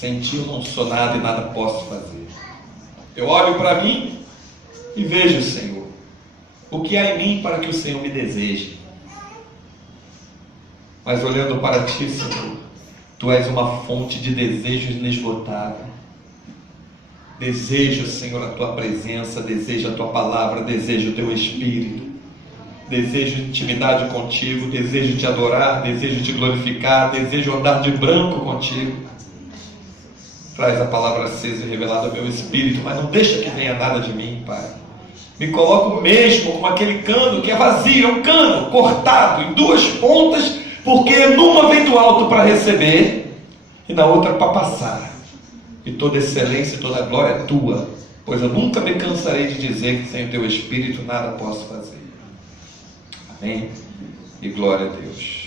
Sem ti eu não sou nada e nada posso fazer. Eu olho para mim e vejo, Senhor, o que há em mim para que o Senhor me deseje. Mas olhando para ti, Senhor, tu és uma fonte de desejos inesgotável. Desejo, Senhor, a tua presença, desejo a tua palavra, desejo o teu Espírito. Desejo intimidade contigo, desejo te adorar, desejo te glorificar, desejo andar de branco contigo. Traz a palavra acesa e revelada ao meu espírito, mas não deixa que venha nada de mim, Pai. Me coloco mesmo como aquele cano que é vazio, é um cano cortado em duas pontas, porque numa vem do alto para receber e na outra para passar. E toda excelência e toda glória é tua, pois eu nunca me cansarei de dizer que sem o teu Espírito nada posso fazer. Amém? E glória a Deus.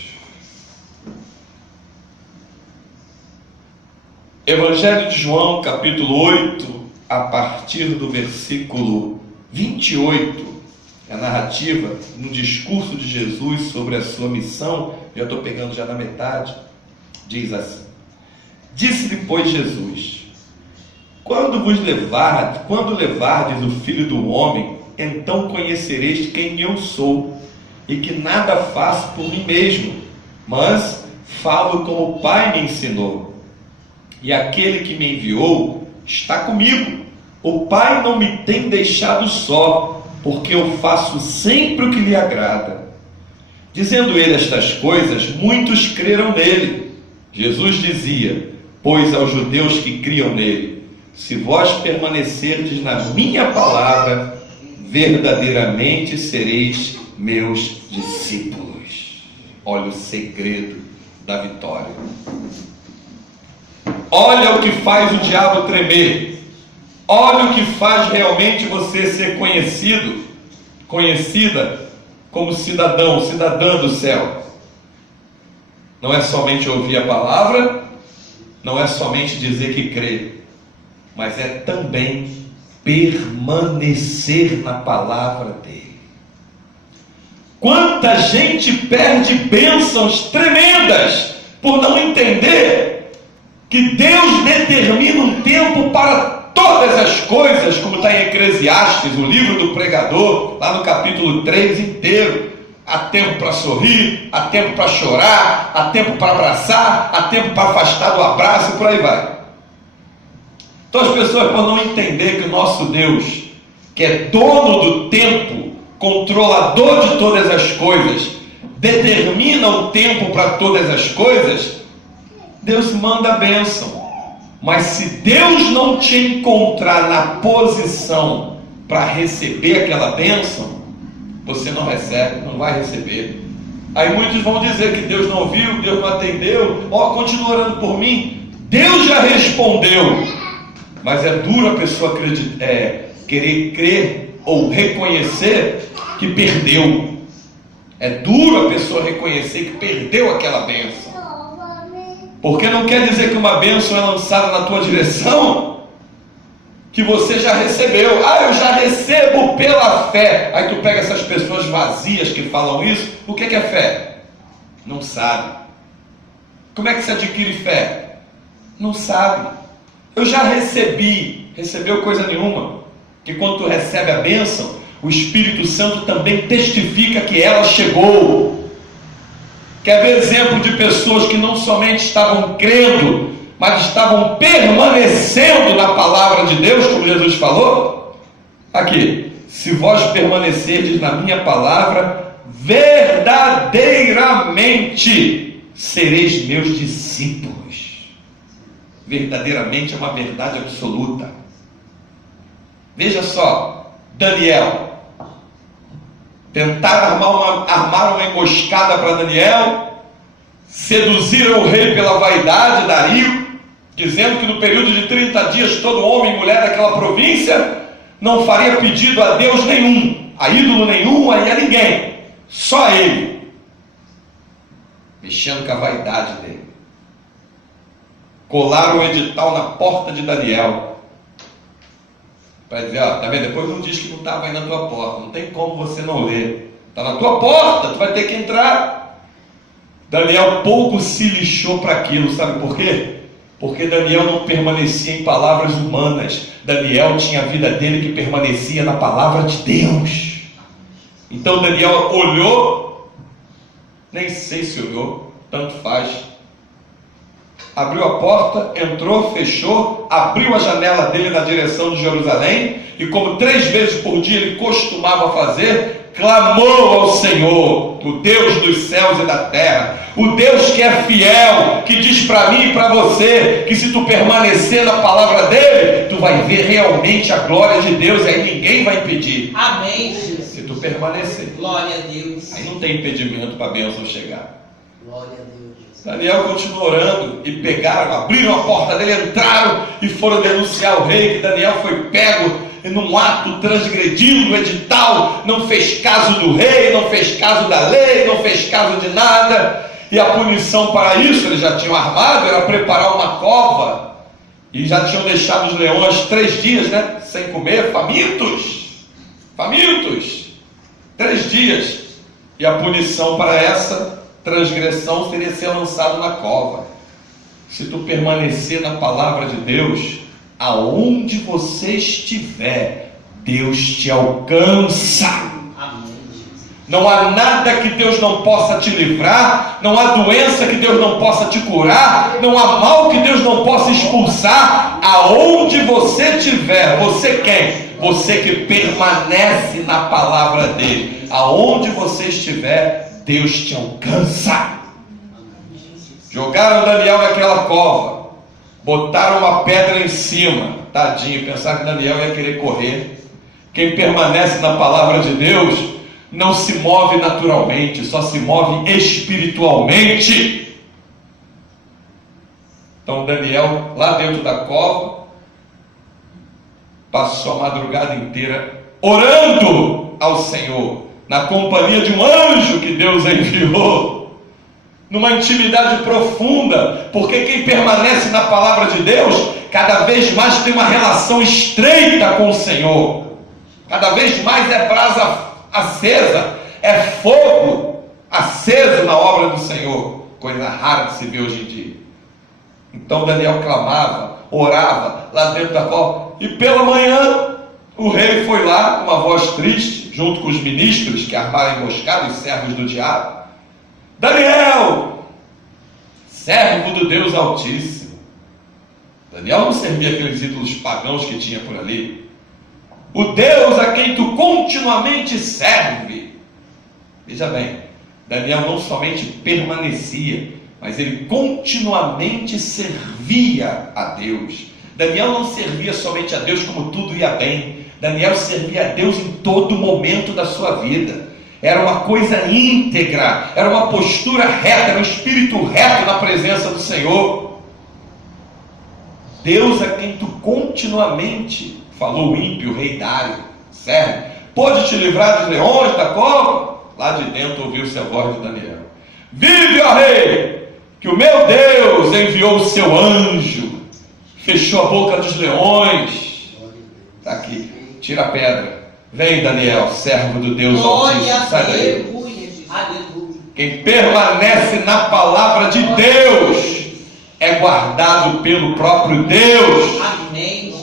Evangelho de João, capítulo 8, a partir do versículo 28, a narrativa no discurso de Jesus sobre a sua missão. Já estou pegando já na metade. Diz assim: disse-lhe, pois, Jesus: quando levardes o Filho do Homem, então conhecereis quem eu sou, e que nada faço por mim mesmo, mas falo como o Pai me ensinou. E aquele que me enviou está comigo. O Pai não me tem deixado só, porque eu faço sempre o que lhe agrada. Dizendo ele estas coisas, muitos creram nele. Jesus dizia, pois aos judeus que criam nele: se vós permanecerdes na minha palavra, verdadeiramente sereis meus discípulos. Olha o segredo da vitória. Olha o que faz o diabo tremer. Olha o que faz realmente você ser conhecida como cidadã do céu. Não é somente ouvir a palavra, não é somente dizer que crê, mas é também permanecer na palavra dele. Quanta gente perde bênçãos tremendas por não entender que Deus determina um tempo para todas as coisas, como está em Eclesiastes, o livro do pregador, lá no capítulo 3 inteiro. Há tempo para sorrir, há tempo para chorar, há tempo para abraçar, há tempo para afastar do abraço, e por aí vai. Então as pessoas, por não entender que o nosso Deus, que é dono do tempo, controlador de todas as coisas, determina o tempo para todas as coisas, Deus manda a bênção. Mas se Deus não te encontrar na posição para receber aquela bênção, você não recebe, não vai receber. Aí muitos vão dizer que Deus não ouviu, Deus não atendeu. Continua orando por mim. Deus já respondeu. Mas é duro a pessoa querer crer ou reconhecer que perdeu. É duro a pessoa reconhecer que perdeu aquela bênção. Porque não quer dizer que uma bênção é lançada na tua direção que você já recebeu. Eu já recebo pela fé. Aí tu pega essas pessoas vazias que falam isso. O que é fé? Não sabe. Como é que se adquire fé? Não sabe. Eu já recebi. Recebeu coisa nenhuma. Que quando tu recebe a bênção, o Espírito Santo também testifica que ela chegou. Quer ver exemplo de pessoas que não somente estavam crendo, mas estavam permanecendo na palavra de Deus, como Jesus falou? Aqui: se vós permanecerdes na minha palavra, verdadeiramente sereis meus discípulos. Verdadeiramente é uma verdade absoluta. Veja só, Daniel. Tentaram armar uma emboscada para Daniel, seduziram o rei pela vaidade, Dario, dizendo que no período de 30 dias todo homem e mulher daquela província não faria pedido a Deus nenhum, a ídolo nenhum, a ninguém, só ele, mexendo com a vaidade dele. Colaram o edital na porta de Daniel, para dizer, tá vendo? Depois não diz que não estava aí na tua porta, não tem como você não ler, está na tua porta, tu vai ter que entrar. Daniel pouco se lixou para aquilo, sabe por quê? Porque Daniel não permanecia em palavras humanas. Daniel tinha a vida dele que permanecia na palavra de Deus. Então Daniel olhou, nem sei se olhou, tanto faz. Abriu a porta, entrou, fechou, abriu a janela dele na direção de Jerusalém, e como 3 vezes por dia ele costumava fazer, clamou ao Senhor, o Deus dos céus e da terra, o Deus que é fiel, que diz para mim e para você, que se tu permanecer na palavra dele, tu vai ver realmente a glória de Deus, e aí ninguém vai impedir. Amém, Jesus. Se tu permanecer. Glória a Deus. Aí não tem impedimento para a bênção chegar. Glória a Deus. Daniel continuou orando, e pegaram, abriram a porta dele, entraram e foram denunciar o rei, que Daniel foi pego num ato transgredindo o edital, não fez caso do rei, não fez caso da lei, não fez caso de nada, e a punição para isso, eles já tinham armado, era preparar uma cova, e já tinham deixado os leões 3 dias, né, sem comer, famintos, 3 dias, e a punição para essa transgressão seria ser lançado na cova. Se tu permanecer na palavra de Deus, aonde você estiver, Deus te alcança. Amém. Não há nada que Deus não possa te livrar, não há doença que Deus não possa te curar, não há mal que Deus não possa expulsar. Aonde você estiver, você quem? Você que permanece na palavra dele. Aonde você estiver, Deus te alcança. Jogaram Daniel naquela cova, botaram uma pedra em cima, tadinho, pensaram que Daniel ia querer correr. Quem permanece na palavra de Deus não se move naturalmente, só se move espiritualmente. Então Daniel, lá dentro da cova, passou a madrugada inteira orando ao Senhor, na companhia de um anjo que Deus enviou, numa intimidade profunda, porque quem permanece na palavra de Deus, cada vez mais tem uma relação estreita com o Senhor, cada vez mais é brasa acesa, é fogo aceso na obra do Senhor, coisa rara de se ver hoje em dia. Então Daniel clamava, orava lá dentro da cova, e pela manhã o rei foi lá com uma voz triste, junto com os ministros que armaram emboscada, os servos do diabo. Daniel, servo do Deus Altíssimo. Daniel não servia aqueles ídolos pagãos que tinha por ali. O Deus a quem tu continuamente serve. Veja bem, Daniel não somente permanecia, mas ele continuamente servia a Deus. Daniel não servia somente a Deus como tudo ia bem. Daniel servia a Deus em todo momento da sua vida. Era uma coisa íntegra, era uma postura reta, era um espírito reto na presença do Senhor. Deus a quem tu continuamente, falou o ímpio, o rei Dário, serve, pode te livrar dos leões da cova? Lá de dentro ouviu-se a voz de Daniel. Vive, ó rei, que o meu Deus enviou o seu anjo, fechou a boca dos leões. Está aqui, tira a pedra. Vem, Daniel, servo do Deus Altíssimo, sai daí. Quem permanece na palavra de Deus é guardado pelo próprio Deus. Amém.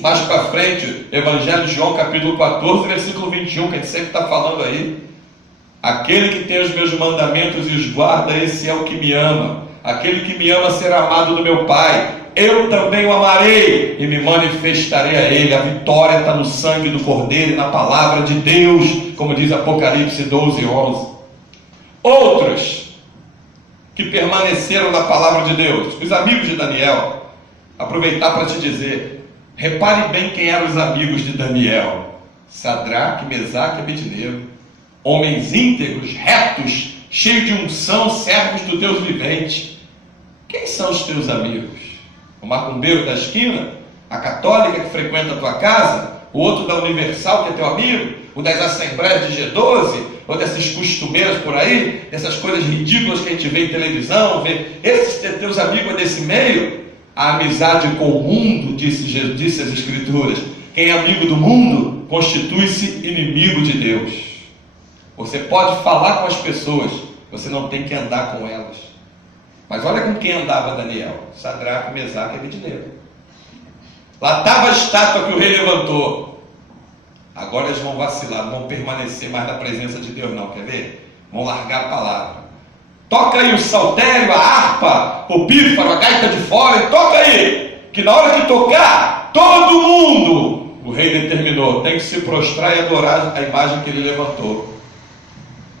Mais para frente, Evangelho de João, capítulo 14, versículo 21, que a gente sempre está falando aí. Aquele que tem os meus mandamentos e os guarda, esse é o que me ama. Aquele que me ama será amado do meu Pai. Eu também o amarei e me manifestarei a ele. A vitória está no sangue do Cordeiro e na palavra de Deus, como diz Apocalipse 12:11. Outros que permaneceram na palavra de Deus, os amigos de Daniel. Aproveitar para te dizer, repare bem quem eram os amigos de Daniel: Sadraque, Mesaque e Abednego, homens íntegros, retos, cheios de unção, servos do Deus vivente. Quem são os teus amigos? O macumbeiro da esquina? A católica que frequenta a tua casa? O outro da Universal que é teu amigo? O das assembleias de G12? Ou dessas costumeiras por aí? Dessas coisas ridículas que a gente vê em televisão? Esses teus amigos desse meio? A amizade com o mundo, disse as Escrituras. Quem é amigo do mundo constitui-se inimigo de Deus. Você pode falar com as pessoas, você não tem que andar com elas. Mas olha com quem andava Daniel: Sadraque, Mesaque e Abednego. Lá estava a estátua que o rei levantou. Agora eles vão vacilar, não vão permanecer mais na presença de Deus não, quer ver? Vão largar a palavra. Toca aí o saltério, a harpa, o pífaro, a gaita de fora, e toca aí, que na hora de tocar, todo mundo, o rei determinou, tem que se prostrar e adorar a imagem que ele levantou.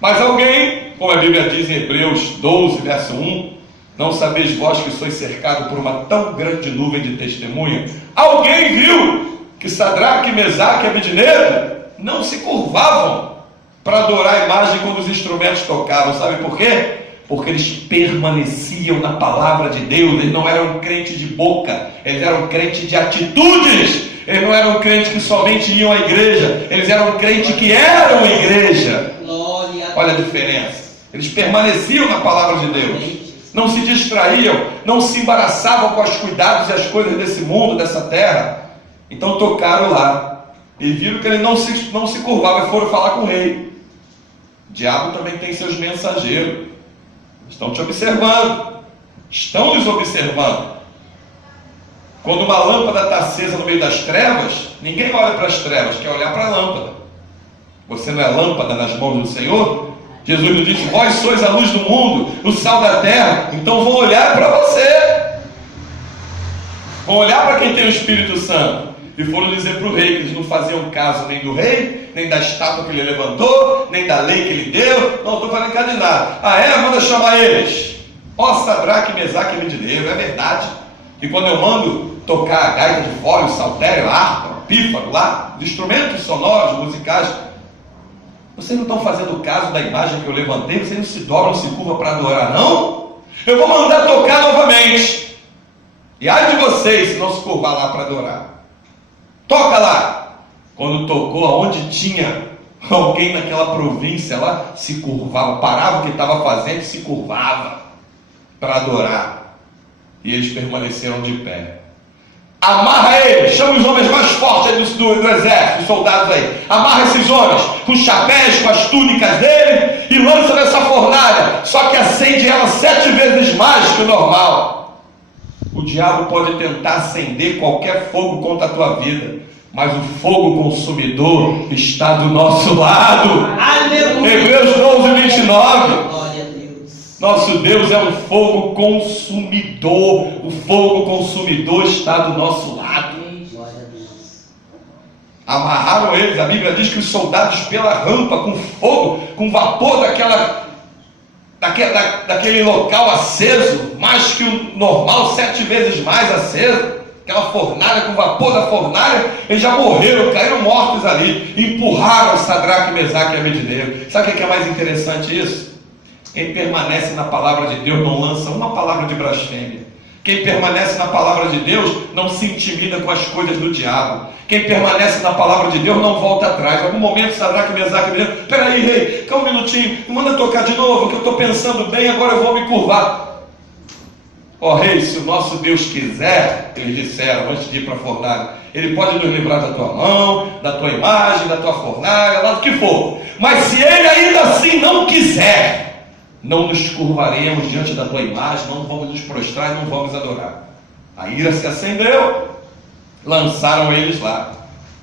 Mas alguém, como a Bíblia diz em Hebreus 12, verso 1, não sabeis vós que sois cercados por uma tão grande nuvem de testemunha? Alguém viu que Sadraque, Mesaque e Abednego não se curvavam para adorar a imagem quando os instrumentos tocavam. Sabe por quê? Porque eles permaneciam na palavra de Deus. Eles não eram crentes de boca, eles eram crentes de atitudes. Eles não eram crentes que somente iam à igreja, eles eram crentes que eram igreja. Olha a diferença. Eles permaneciam na palavra de Deus, não se distraíam, não se embaraçavam com os cuidados e as coisas desse mundo, dessa terra. Então tocaram lá e viram que ele não se curvava e foram falar com o rei. O diabo também tem seus mensageiros, estão te observando, estão nos observando. Quando uma lâmpada está acesa no meio das trevas, ninguém olha para as trevas, quer olhar para a lâmpada. Você não é lâmpada nas mãos do Senhor? Jesus nos disse: vós sois a luz do mundo, o sal da terra. Então vão olhar para você, vão olhar para quem tem o Espírito Santo. E foram dizer para o rei que eles não faziam caso nem do rei, nem da estátua que ele levantou, nem da lei que ele deu. Não estou fazendo caso de nada. Manda chamar eles. Ó Sadraque, Mesaque e Abednego. É verdade que quando eu mando tocar a gaita de fora, o saltério, a harpa, o pífaro lá, os instrumentos sonoros, musicais, vocês não estão fazendo caso da imagem que eu levantei? Vocês não se dobram, não se curvam para adorar, não? Eu vou mandar tocar novamente. E ai de vocês se não se curvar lá para adorar. Toca lá. Quando tocou, aonde tinha alguém naquela província lá, se curvava, parava o que estava fazendo e se curvava para adorar. E eles permaneceram de pé. Amarra eles, chama os homens mais fortes do exército, os soldados aí. Amarra esses homens com os chapéus, com as túnicas dele e lança nessa fornalha. Só que acende ela 7 vezes mais que o normal. O diabo pode tentar acender qualquer fogo contra a tua vida, mas o fogo consumidor está do nosso lado. Aleluia. Hebreus 12, 29. Glória a Deus. Nosso Deus é um fogo consumidor. O fogo consumidor está do nosso lado. Glória a Deus. Amarraram eles. A Bíblia diz que os soldados pela rampa, com fogo, com vapor daquele local aceso, mais que o normal, 7 vezes mais aceso, aquela fornalha, com vapor da fornalha, eles já morreram, caíram mortos ali, empurraram Sadraque, Mesaque e Abednego. Sabe o que é mais interessante isso? Quem permanece na palavra de Deus não lança uma palavra de blasfêmia. Quem permanece na palavra de Deus não se intimida com as coisas do diabo. Quem permanece na palavra de Deus não volta atrás. Em algum momento, Sadraque, Mesaque e Abednego: peraí, rei, calma um minutinho, me manda tocar de novo, que eu estou pensando bem, agora eu vou me curvar. Ó rei, se o nosso Deus quiser, eles disseram antes de ir para a fornalha, ele pode nos livrar da tua mão, da tua imagem, da tua fornalha, lá do que for. Mas se ele ainda assim não quiser, não nos curvaremos diante da tua imagem, não vamos nos prostrar e não vamos adorar. A ira se acendeu, lançaram eles lá.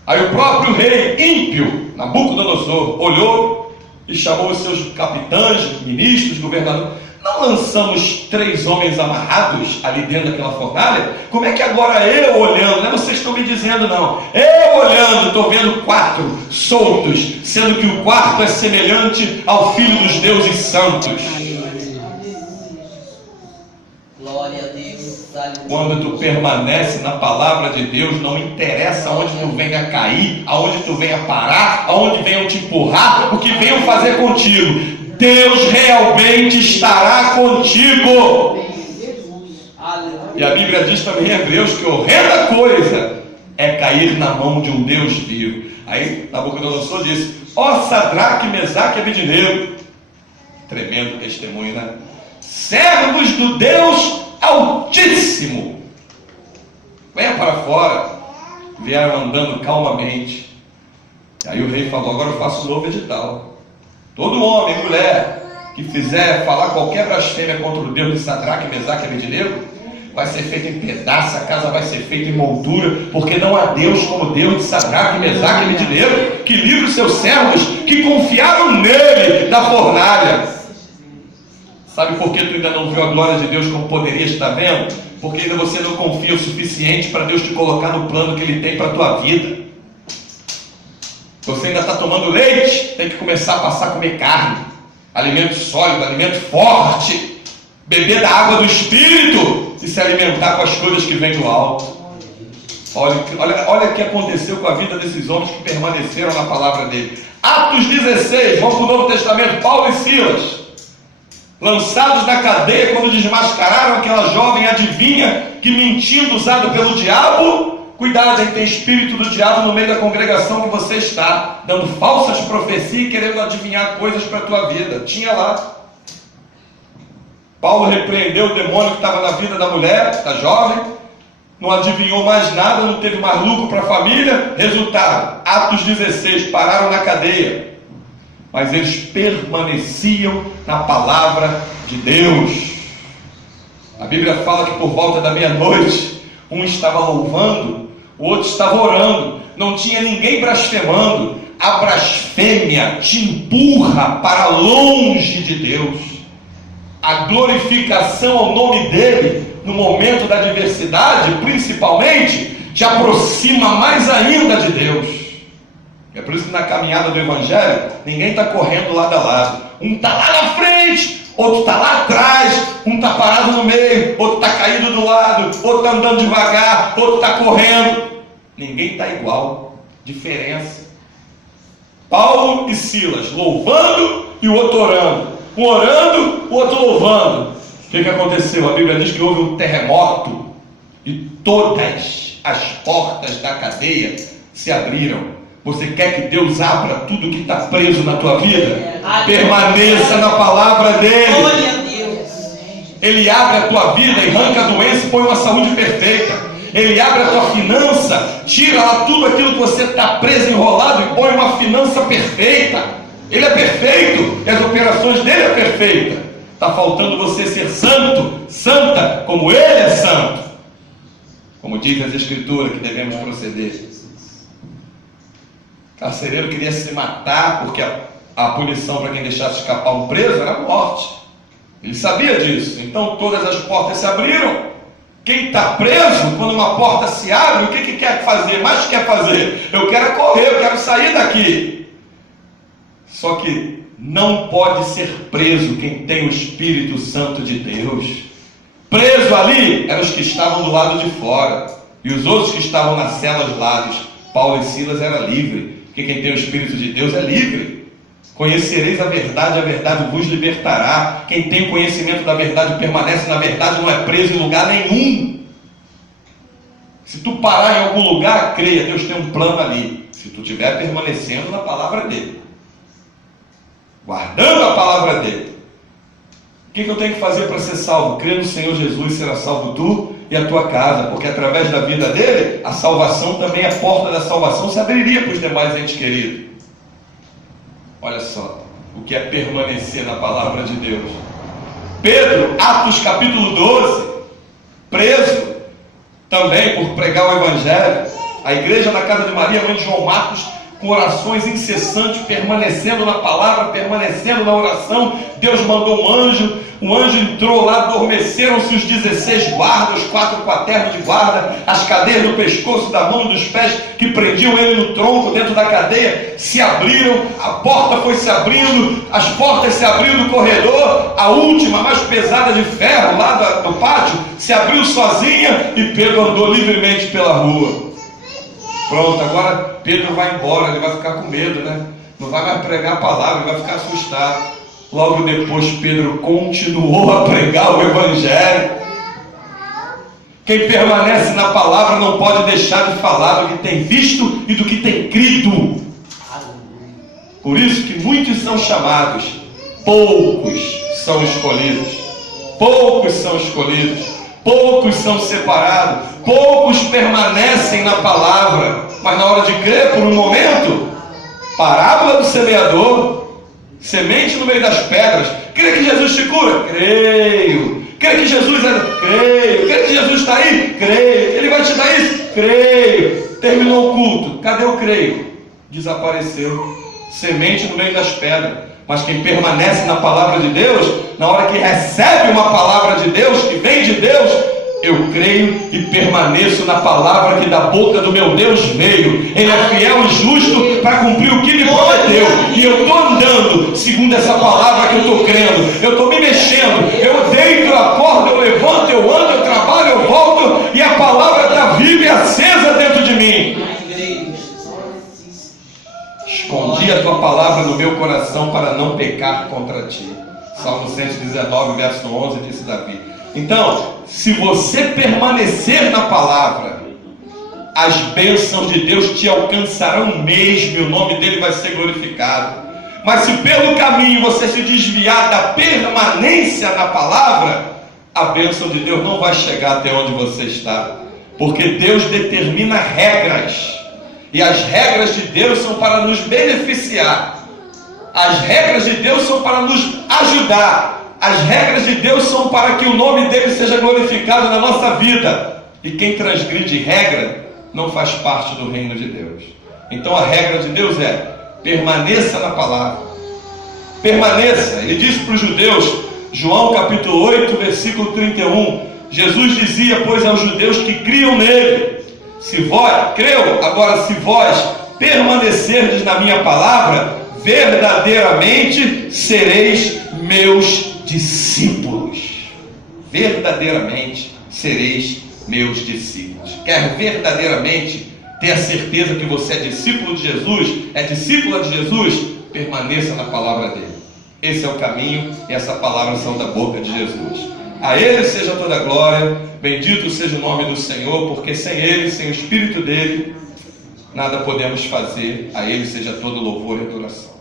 Aí o próprio rei ímpio, Nabucodonosor, olhou e chamou os seus capitães, ministros, governadores. Não lançamos 3 homens amarrados ali dentro daquela fornalha? Como é que agora eu olhando, não é vocês estão me dizendo não, eu olhando, estou vendo 4 soltos, sendo que o quarto é semelhante ao Filho dos Deuses Santos. Glória a Deus. Quando tu permanece na palavra de Deus, não interessa aonde tu venha cair, aonde tu venha parar, aonde venham te empurrar, o que venham fazer contigo, Deus realmente estará contigo. E a Bíblia diz também em Hebreus que horrenda coisa é cair na mão de um Deus vivo. Aí Nabucodonosor disse: ó Sadraque, Mesaque e Abednego, tremendo testemunho, né? Servos do Deus Altíssimo, venha para fora. Vieram andando calmamente. Aí o rei falou: agora eu faço um novo edital. Todo homem, mulher, que fizer falar qualquer blasfêmia contra o Deus de Sadraque, Mesaque e Abednego, vai ser feita em pedaço, a casa vai ser feita em moldura, porque não há Deus como Deus de Sadraque, Mesaque e Abednego, que livre os seus servos que confiaram nele da fornalha. Sabe por que tu ainda não viu a glória de Deus como poderia estar vendo? Porque ainda você não confia o suficiente para Deus te colocar no plano que Ele tem para a tua vida. Você ainda está tomando leite, tem que começar a passar a comer carne, alimento sólido, alimento forte, beber da água do Espírito e se alimentar com as coisas que vêm do alto. Olha o que aconteceu com a vida desses homens que permaneceram na palavra dele. Atos 16, vamos para o Novo Testamento, Paulo e Silas, lançados na cadeia quando desmascararam aquela jovem adivinha que, mentindo, usado pelo diabo. Cuidado, aí tem espírito do diabo no meio da congregação que você está, dando falsas profecias e querendo adivinhar coisas para a tua vida. Tinha lá. Paulo repreendeu o demônio que estava na vida da mulher, da jovem, não adivinhou mais nada, não teve mais lucro para a família. Resultado, Atos 16, pararam na cadeia, mas eles permaneciam na palavra de Deus. A Bíblia fala que por volta da meia-noite, um estava louvando, o outro estava orando, não tinha ninguém blasfemando. A blasfêmia te empurra para longe de Deus. A glorificação ao nome dele, no momento da adversidade, principalmente, te aproxima mais ainda de Deus. É por isso que na caminhada do Evangelho, ninguém está correndo lado a lado. Um está lá na frente, outro está lá atrás, um está parado no meio, outro está caído do lado, outro está andando devagar, outro está correndo. Ninguém está igual. Diferença. Paulo e Silas louvando e o outro orando. Um orando, o outro louvando. O que aconteceu? A Bíblia diz que houve um terremoto e todas as portas da cadeia se abriram. Você quer que Deus abra tudo que está preso na tua vida? Permaneça na palavra dele. Glória a Deus. Ele abre a tua vida e arranca a doença e põe uma saúde perfeita. Ele abre a tua finança, tira lá tudo aquilo que você está preso, enrolado e põe uma finança perfeita. Ele é perfeito e as operações dele é perfeita. Está faltando você ser santo, santa, como ele é santo. Como diz as Escrituras que devemos proceder. O carcereiro queria se matar porque a punição para quem deixasse escapar um preso era a morte. Ele sabia disso. Então todas as portas se abriram. Quem está preso, quando uma porta se abre, o que quer fazer? Mais quer fazer? Eu quero correr, eu quero sair daqui. Só que não pode ser preso quem tem o Espírito Santo de Deus. Preso ali eram os que estavam do lado de fora, e os outros que estavam nas celas lados. Paulo e Silas era livre, porque quem tem o Espírito de Deus é livre. Conhecereis a verdade vos libertará. Quem tem o conhecimento da verdade permanece na verdade, não é preso em lugar nenhum. Se tu parar em algum lugar, creia, Deus tem um plano ali. Se tu estiver permanecendo na palavra dele, guardando a palavra dele. O que eu tenho que fazer para ser salvo? Crer no Senhor Jesus, será salvo tu e a tua casa, porque através da vida dele, a salvação também, a porta da salvação se abriria para os demais entes queridos. Olha só, o que é permanecer na palavra de Deus. Pedro, Atos capítulo 12, preso também por pregar o Evangelho. A igreja na casa de Maria, mãe de João Marcos, com orações incessantes, permanecendo na palavra, permanecendo na oração. Deus mandou um anjo, o anjo entrou lá, adormeceram-se os 16 guardas, os 4 quaternos de guarda, as cadeias do pescoço, da mão e dos pés que prendiam ele no tronco dentro da cadeia se abriram, a porta foi se abrindo, as portas se abriram do corredor, a última, mais pesada de ferro lá do pátio, se abriu sozinha e Pedro andou livremente pela rua. Pronto, agora Pedro vai embora, ele vai ficar com medo, né? Não vai mais pregar a palavra, ele vai ficar assustado. Logo depois Pedro continuou a pregar o Evangelho. Quem permanece na palavra não pode deixar de falar do que tem visto e do que tem crido. Por isso que muitos são chamados, poucos são escolhidos. Poucos são escolhidos. Poucos são separados, poucos permanecem na palavra, mas na hora de crer, por um momento, parábola do semeador, semente no meio das pedras. Crê que Jesus te cura? Creio. Crê que Jesus é? Creio. Crê que Jesus está aí? Creio. Ele vai te dar isso? Creio. Terminou o culto. Cadê o creio? Desapareceu. Semente no meio das pedras. Mas quem permanece na palavra de Deus, na hora que recebe uma palavra de Deus, que vem de Deus, eu creio e permaneço na palavra que da boca do meu Deus veio. Ele é fiel e justo para cumprir o que me prometeu. E eu estou andando segundo essa palavra que eu estou crendo. Eu estou me mexendo. Eu deito, eu acordo, eu levanto, eu ando, eu trabalho, eu volto. E a palavra está viva e acesa dentro de mim. Escondi a tua palavra no meu coração para não pecar contra ti. Salmo 119, verso 11, disse Davi. Então, se você permanecer na palavra, as bênçãos de Deus te alcançarão mesmo, e o nome dele vai ser glorificado. Mas se pelo caminho você se desviar da permanência na palavra, a bênção de Deus não vai chegar até onde você está, porque Deus determina regras, e as regras de Deus são para nos beneficiar. As regras de Deus são para nos ajudar. As regras de Deus são para que o nome dele seja glorificado na nossa vida. E quem transgride regra não faz parte do reino de Deus. Então a regra de Deus é: permaneça na palavra. Permaneça. Ele disse para os judeus, João capítulo 8, versículo 31. Jesus dizia, pois, aos judeus que criam nele: se vós, creu, agora se vós permanecerdes na minha palavra, verdadeiramente sereis meus discípulos. Verdadeiramente sereis meus discípulos. Quer verdadeiramente ter a certeza que você é discípulo de Jesus, é discípula de Jesus? Permaneça na palavra dele. Esse é o caminho e essa palavra são da boca de Jesus. A ele seja toda a glória, bendito seja o nome do Senhor, porque sem ele, sem o Espírito dele, nada podemos fazer. A ele seja todo louvor e adoração.